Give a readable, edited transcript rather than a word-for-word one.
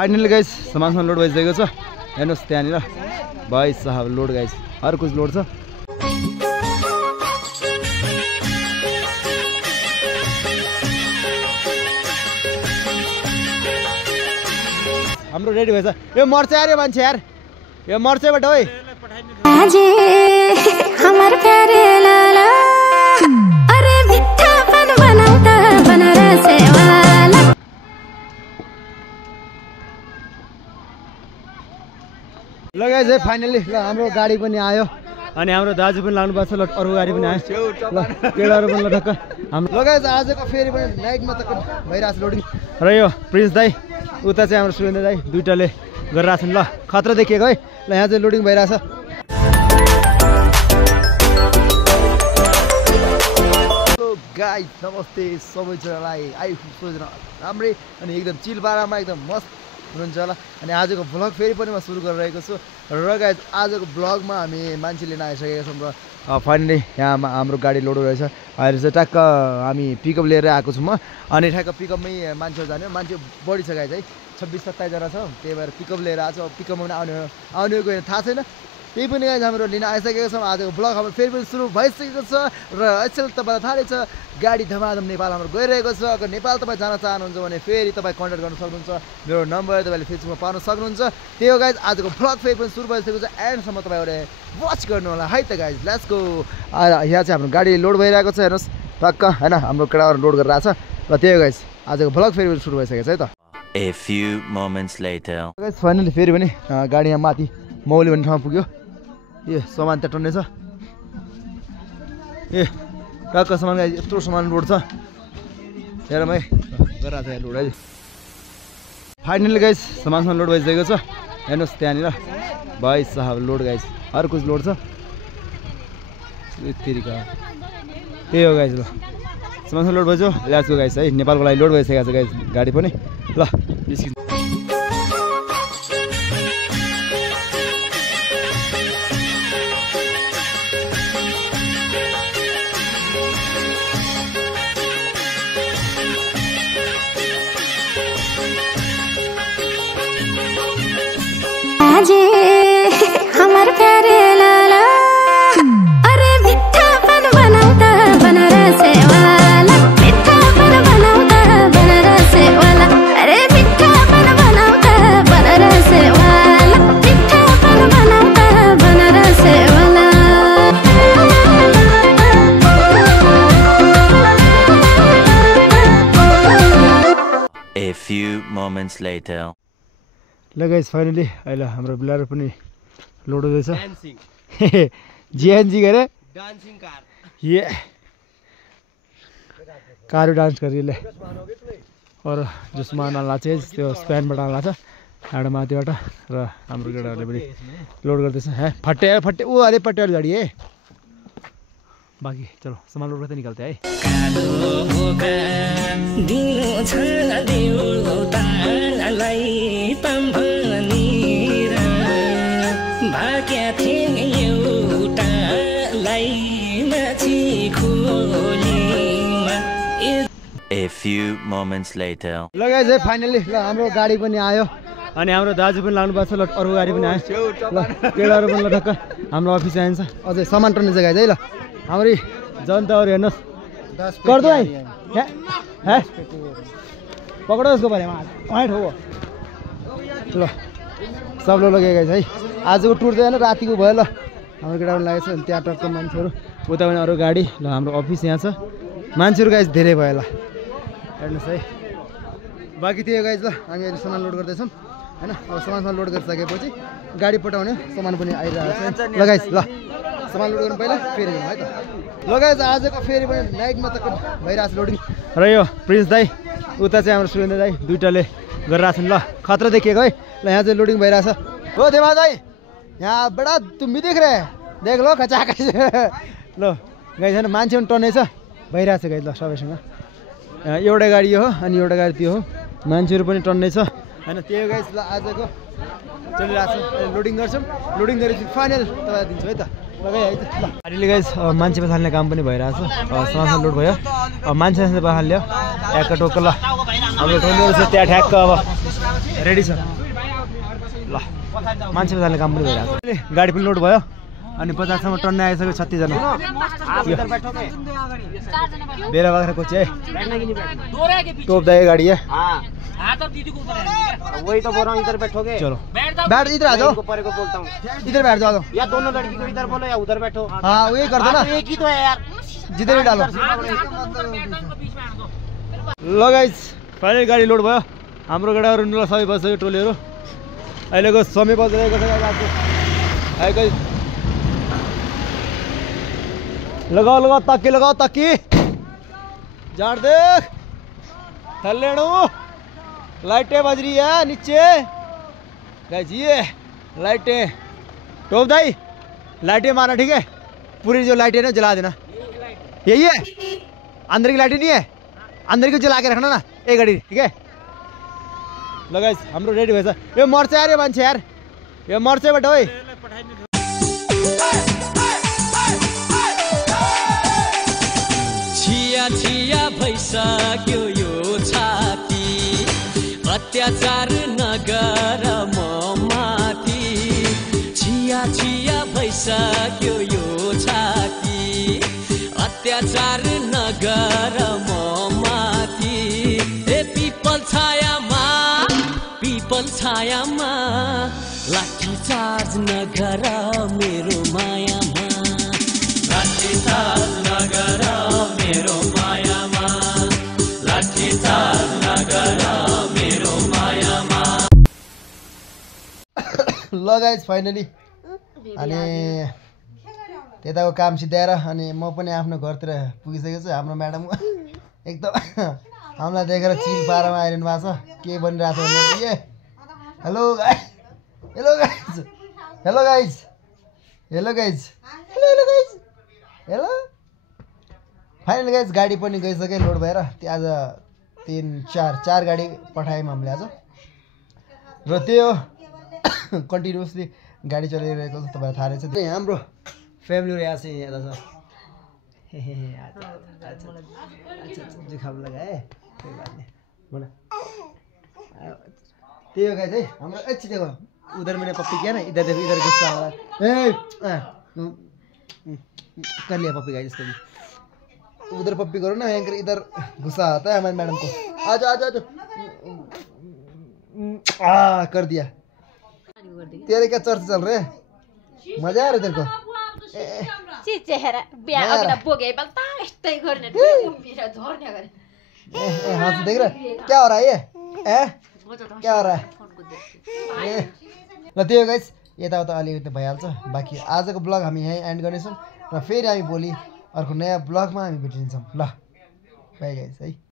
Finally guys सामान load भइसकेको छ। हेर्नुहोस् त्यहाँनिर भाइ साहब लोड गाइस हर कुछ लोड छ। हाम्रो रेडी भएछ। यो मर्छ यार, यो मान्छे यार, यो मर्छबाट ओइ आजे हमर प्यारे लाला अरे मिठा पान बनाउँदा बनारसे वाला। ल गाइस फाइनली ल हाम्रो गाडी पनि आयो अनि हाम्रो दाजु पनि लाग्नु पर्छ। ल अरु गाडी पनि आयो। ल केलाहरु पनि ल ढक्क हाम्रो। ल गाइस आजको फेरि पनि नाइटमा त भइराछ लोडिङ। र यो प्रिन्स दाइ उता चाहिँ हाम्रो सुरेन्द्र दाइ दुईटाले गरिरहेछन्। ल खतरा देखिएको है। ल यहाँ चाहिँ लोडिङ भइरहेछ। गाइस नमस्ते सबैजनालाई। आइफोन सोचेर राम्रै अनि एकदम चिल पारामा एकदम मस्त हुनुहुन्छ होला। अनि आजको भ्लग फेरि पनि म सुरु गरिरहेको छु। र गाइस आजको भ्लगमा हामी मान्छे लिन आइसकेका छौँ। र फाइनली यहाँ हाम्रो गाडी लोड रहेछ। अहिले चाहिँ टक्क हामी पिकअप लिएर आएको छु म। अनि ठ्याक्क पिकअपमै मान्छेहरू जाने मान्छे बढी छ गाइस है, 26-27जना छ। त्यही भएर पिकअप लिएर आएको छ। पिकअपमा पनि आउने गयो थाहा छैन। त्यही पनि गाइस हाम्रो लिन आइसकेको छौँ। आजको भ्लग हाम्रो फेरि पनि सुरु भइसकेको छ। र यसैले तपाईँलाई थाहा छ गाडी धमाधम नेपाल हाम्रो गइरहेको छ। अगर नेपाल तपाईँ जान चाहनुहुन्छ भने फेरि तपाईँ कन्ट्याक्ट गर्न सक्नुहुन्छ। मेरो नम्बर तपाईँले फेसबुकमा पाउन सक्नुहुन्छ। त्यही हो गाइस आजको भ्लग फेरि पनि सुरु भइसकेको छ। एन्डसम्म तपाईँहरूले वाच गर्नु होला है त गाइस। Let's go. यहाँ चाहिँ हाम्रो गाडी लोड भइरहेको छ। हेर्नुहोस् टक्क होइन हाम्रो केटाहरू लोड गरेर आएको छ। र त्यही हो गाइस आजको भ्लग फेरि पनि सुरु भइसकेको छ है त। A few moments later. Guys finally फेरि पनि गाडी यहाँ माथि मौली भन्ने ठाउँमा पुग्यो। ए सामान त्यहाँ टन्ने छ। ए टक्क सामान गाइस यत्रो सामान लोड छ। हेर भाइ गरिरहेको छ यहाँ लोड है। फाइनली गाइस सामान लोड भइसकेको छ। हेर्नुहोस् त्यहाँनिर भाइ साहब लोड गाइस हर कुछ लोड छ। यतिका त्यही हो गाइस। ल सामान लोड भइसक्यो। ल्यासको गाइस है नेपालको लागि लोड भइसकेको छ गाइस गाडी पनि। ल निस्किन्छ। आजे हमर प्यारे लाला अरे मिठा पान बनाउँदा बनारसे वाला। मिठा पान बनाउँदा बनारसे वाला अरे मिठा पान बनाउँदा बनारसे वाला। मिठा पान बनाउँदा बनारसे वाला। A few moments later. ल गाइस फाइनली अहिले हाम्रो बिलारो पनि लोड हुँदैछ। जिएनजी गरे डान्सिङ कार ये कार डान्स गरिले और जसमा नाला चाहिँ त्यो स्प्यानबाट आला छ हाडा माथिबाट। र हाम्रो केटाहरूले पनि लोड गर्दैछ। हे फट्टे फट्टे ऊ अरे पट्टे वाली गाडी है। बाकी चलो सामान लोड करते निकलते हैं। A few moments later. ल गाइस फाइनली ल हाम्रो गाडी पनि आयो अनि हाम्रो दाजु पनि लाग्नु पर्छ। ल अरु गाडी पनि आयो। ल केलाहरु पनि ल ढक्क हाम्रो अफिस आइन्छ। अझै सामान टर्ने जग्गा है। ल हाम्रो जनताहरु हेर्नुस् गर्दो है। हे पकड़ो उसको बारे में वहाँ ठोको। ल सब लोग लगे गाइस है। आजको टुर चाहिँ हैन रातिको भयो। ल हाम्रो केटाहरु लागेछ अनि त्यहाँ टक्क मान्छेहरु उता पनि अरु गाडी। ल हाम्रो अफिस यहाँ छ। मान्छेहरु गाइस धेरै भयो। ल हेर्नुस् है। बाकी त्यो गाइस ल हामी अहिले सामान लोड गर्दै छौं हैन। अब सामान लोड गरिसकेपछि गाडी पठाउने सामान पनि आइरहेको छ। ल गाइस ल सामान लोड गर्नु पहिला फेरि है त। ल गाइस आजको फेरि पनि नाइटमा त भइराछ लोडिङ। र यो प्रिन्स दाइ उता चाहिँ हाम्रो सुरेन्द्र दाइ दुईटाले गरिरहेछन्। ल खतरा देखिएको है। ल यहाँ चाहिँ लोडिङ भइरहेछ। हो देवा दाइ यहाँ बडा तुम भी देख रहे हैं देख लो खचाखच। ल गाइस हैन मान्छे पनि टन्ने छ भइरहेछ गाइस। ल सबैसँग एउटा गाडी हो अनि एउटा गाडी त्यो हो। मान्छेहरु पनि टन्ने छ हैन। त्यही गाइस ल आजको चलिरहेछ। लोडिङ गर्छौं। लोडिङ गरेपछि फाइनल तपाईलाई दिन्छु है त। लगाइ है त। ल अहिले गाइस मान्छे बसाल्ने काम पनि भइरहेछ। सामान लोड भयो। अब मान्छे बसाल्यो ट्याक्क टोक्क। ल अब टोल्नु छ त्यहाँ ठ्याक्क। अब रेडी छ ल मान्छे बजारले काम पनि भइरहेको छ गाडी पनि लोड भयो अनि 50 सम्म टन्ने आइसक्यो 36 जना बेला बाख्रा कोची है टोप दाई गाड़ी है हाँ तो दीदी को ऊपर वही तो बोल रहा हूँ इधर बैठोगे चलो बैठ इधर आ जाओ ऊपर को बोलता हूँ इधर बैठ जाओ या दोनों लड़की को इधर बोलो या उधर बैठो हाँ वही कर दो ना एक ही तो है यार जिधर भी डालो ल गाइस फाइनली गाडी लोड भयो हाम्रो गाडीहरु निलो सबै बसेको टोलीहरु अहिलेको समय बजिरहेको छ गाइस लगाओ ताकी झाड़ देख थल्लेणु लाइटें बज रही है नीचे गाइस ये लाइटें टोप दाई लाइटें मारना ठीक है पूरी जो लाइटें ना जला देना यही है अंदर की लाइटें नहीं है अंदर की जला के रखना ना एक गाड़ी ठीक है ल गाइस हाम्रो रेडी भएछ यो मर्छ यार यो मान्छे यार यो मर्छ बट ओइ छिया भइसक्यो यो छाती अत्याचार नगर म माथि छिया भइसक्यो यो छाती अत्याचार नगर म माथि ए पिपल छायामा लाठी चार्ज नगर मेरो मायामा लाठी चार्ज नगर मेरो मायामा लाठी चार्ज नगर मेरो मायामा ल गाइस फाइनली अनि त्यताको काम सिद्ध्याएर अनि म पनि आफ्नो घरतिर पुगिसकेको छु हाम्रो म्याडम एकदम हामीलाई देखेर चिल पारामा आइरहनु भएको छ के बनिरहेको छ भनेर ए हेलो गाइस फाइनली गाइस गाडी पनि गइसक्यो लोड भएर त्यो आज 3-4 गाडी पठायौँ हामीले आज र त्यो कन्टिन्युसली गाडी चलिरहेको छ तपाईँलाई थाहा रहेछ हाम्रो फ्यामिलीहरू यहाँ चाहिँ यता छ जुखाम लगाए कोही बात नहीं बोला त्यही हो गाइस है हाम्रो अच्छी देखो उधर मैंने पप्पी किया ना इधर देखो इधर गुस्सा आ रहा है कर लिया पप्पी गाइस इसको भी उधर पप्पी करो ना एंकर इधर गुस्सा आता है हमारे मैडम को आ जाओ कर दिया तेरे क्या चर्चा चल रहे मजा आ रहा है तेरे को चेहरा बिहा अगला बोगे बल्ता यस्तै गर्ने उम्मिएर झर्ने गरे हाँ देख रहा क्या हो रहा है ये क्या हो रहा है ल त्यही हो गाइस यताउता अलिकति भइहाल्छ बाँकी आजको ब्लग हामी यहीँ एन्ड गर्नेछौँ र फेरि हामी भोलि अर्को नयाँ ब्लगमा हामी भेटिन्छौँ ल बाई गाइस है।